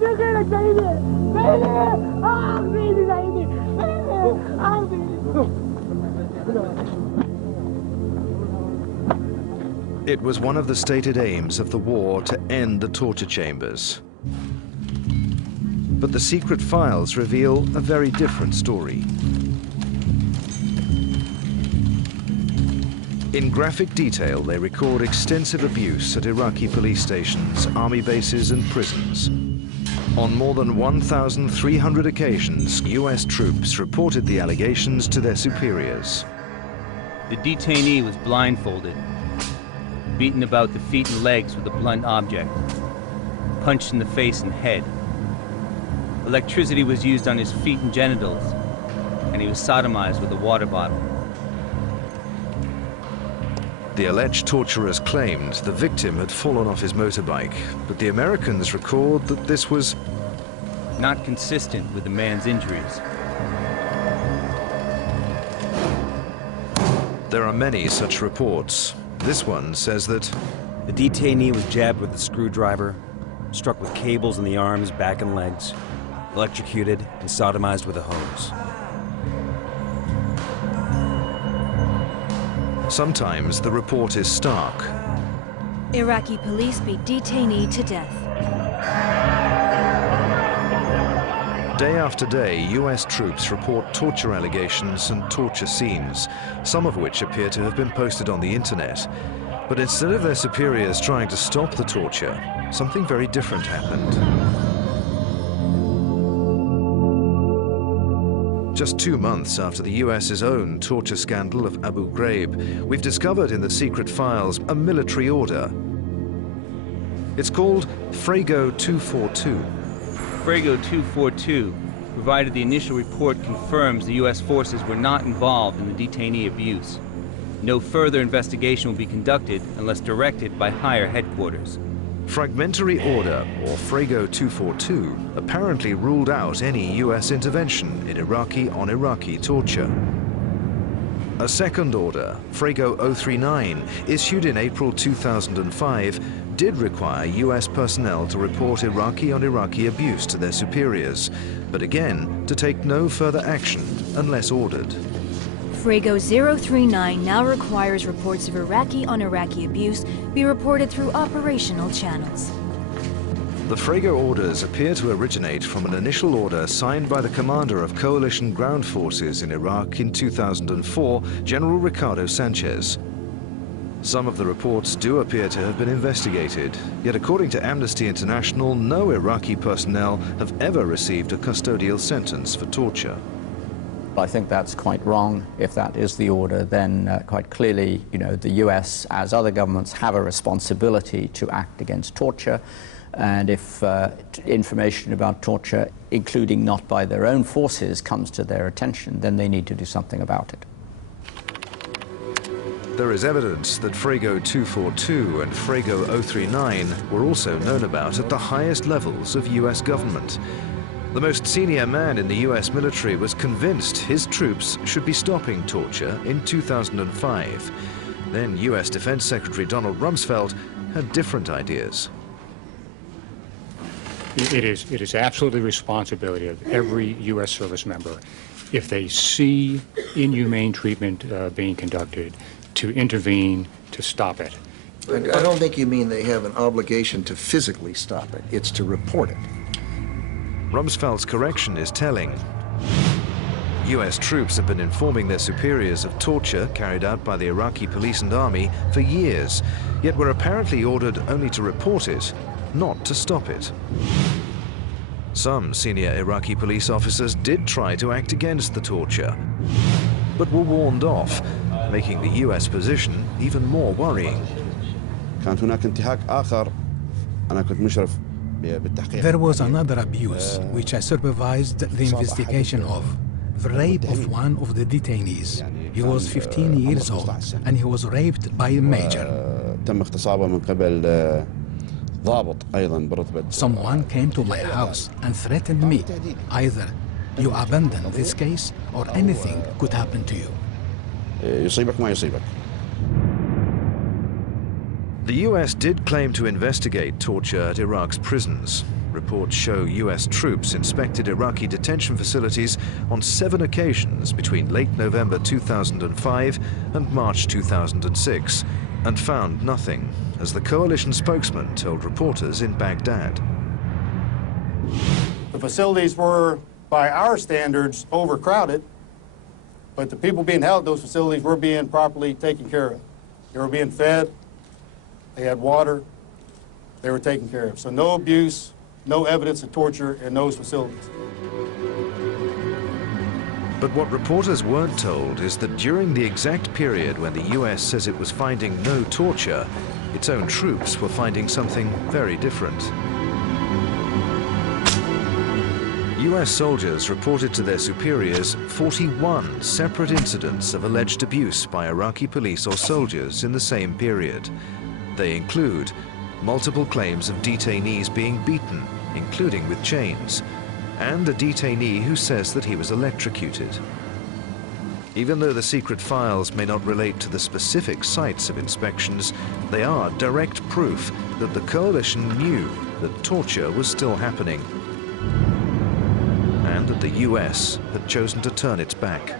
It was one of the stated aims of the war to end the torture chambers. But the secret files reveal a very different story. In graphic detail, they record extensive abuse at Iraqi police stations, army bases and prisons. On more than 1,300 occasions, US troops reported the allegations to their superiors. The detainee was blindfolded, beaten about the feet and legs with a blunt object, punched in the face and head. Electricity was used on his feet and genitals, and he was sodomized with a water bottle. The alleged torturers claimed the victim had fallen off his motorbike, but the Americans record that this was not consistent with the man's injuries. There are many such reports. This one says that the detainee was jabbed with a screwdriver, struck with cables in the arms, back, and legs, electrocuted, and sodomized with a hose. Sometimes the report is stark. Iraqi police beat detainee to death. Day after day, US troops report torture allegations and torture scenes, some of which appear to have been posted on the internet. But instead of their superiors trying to stop the torture, something very different happened. Just 2 months after the US's own torture scandal of Abu Ghraib, we've discovered in the secret files a military order. It's called Frago 242. Frago 242, provided the initial report confirms the US forces were not involved in the detainee abuse. No further investigation will be conducted unless directed by higher headquarters. Fragmentary Order, or Frago 242, apparently ruled out any US intervention in Iraqi-on-Iraqi torture. A second order, Frago 039, issued in April 2005, did require US personnel to report Iraqi-on-Iraqi abuse to their superiors, but again, to take no further action unless ordered. Frago 039 now requires reports of Iraqi-on-Iraqi abuse be reported through operational channels. The Frago orders appear to originate from an initial order signed by the commander of coalition ground forces in Iraq in 2004, General Ricardo Sanchez. Some of the reports do appear to have been investigated, yet according to Amnesty International, no Iraqi personnel have ever received a custodial sentence for torture. I think that's quite wrong. If that is the order, then quite clearly, the US, as other governments, have a responsibility to act against torture. And if information about torture, including not by their own forces, comes to their attention, then they need to do something about it. There is evidence that Frago 242 and Frago 039 were also known about at the highest levels of US government. The most senior man in the US military was convinced his troops should be stopping torture in 2005. Then US Defense Secretary Donald Rumsfeld had different ideas. It is absolutely the responsibility of every US service member, if they see inhumane treatment being conducted, to intervene, to stop it. I don't think you mean they have an obligation to physically stop it. It's to report it. Rumsfeld's correction is telling. US troops have been informing their superiors of torture carried out by the Iraqi police and army for years, yet were apparently ordered only to report it, not to stop it. Some senior Iraqi police officers did try to act against the torture, but were warned off, making the US position even more worrying. There was another abuse, which I supervised the investigation of. The rape of one of the detainees. He was 15 years old, and he was raped by a major. Someone came to my house and threatened me. Either you abandon this case, or anything could happen to you. The US did claim to investigate torture at Iraq's prisons, Reports show US troops inspected Iraqi detention facilities on 7 occasions between late November 2005 and March 2006, and found nothing, as the coalition spokesman told reporters in Baghdad. The facilities were, by our standards, overcrowded, but the people being held at those facilities were being properly taken care of. They were being fed, they had water, they were taken care of. So no abuse, no evidence of torture in those facilities. But what reporters weren't told is that during the exact period when the US says it was finding no torture, its own troops were finding something very different. US soldiers reported to their superiors 41 separate incidents of alleged abuse by Iraqi police or soldiers in the same period. They include multiple claims of detainees being beaten, including with chains, and a detainee who says that he was electrocuted. Even though the secret files may not relate to the specific sites of inspections, they are direct proof that the coalition knew that torture was still happening, and that the US had chosen to turn its back.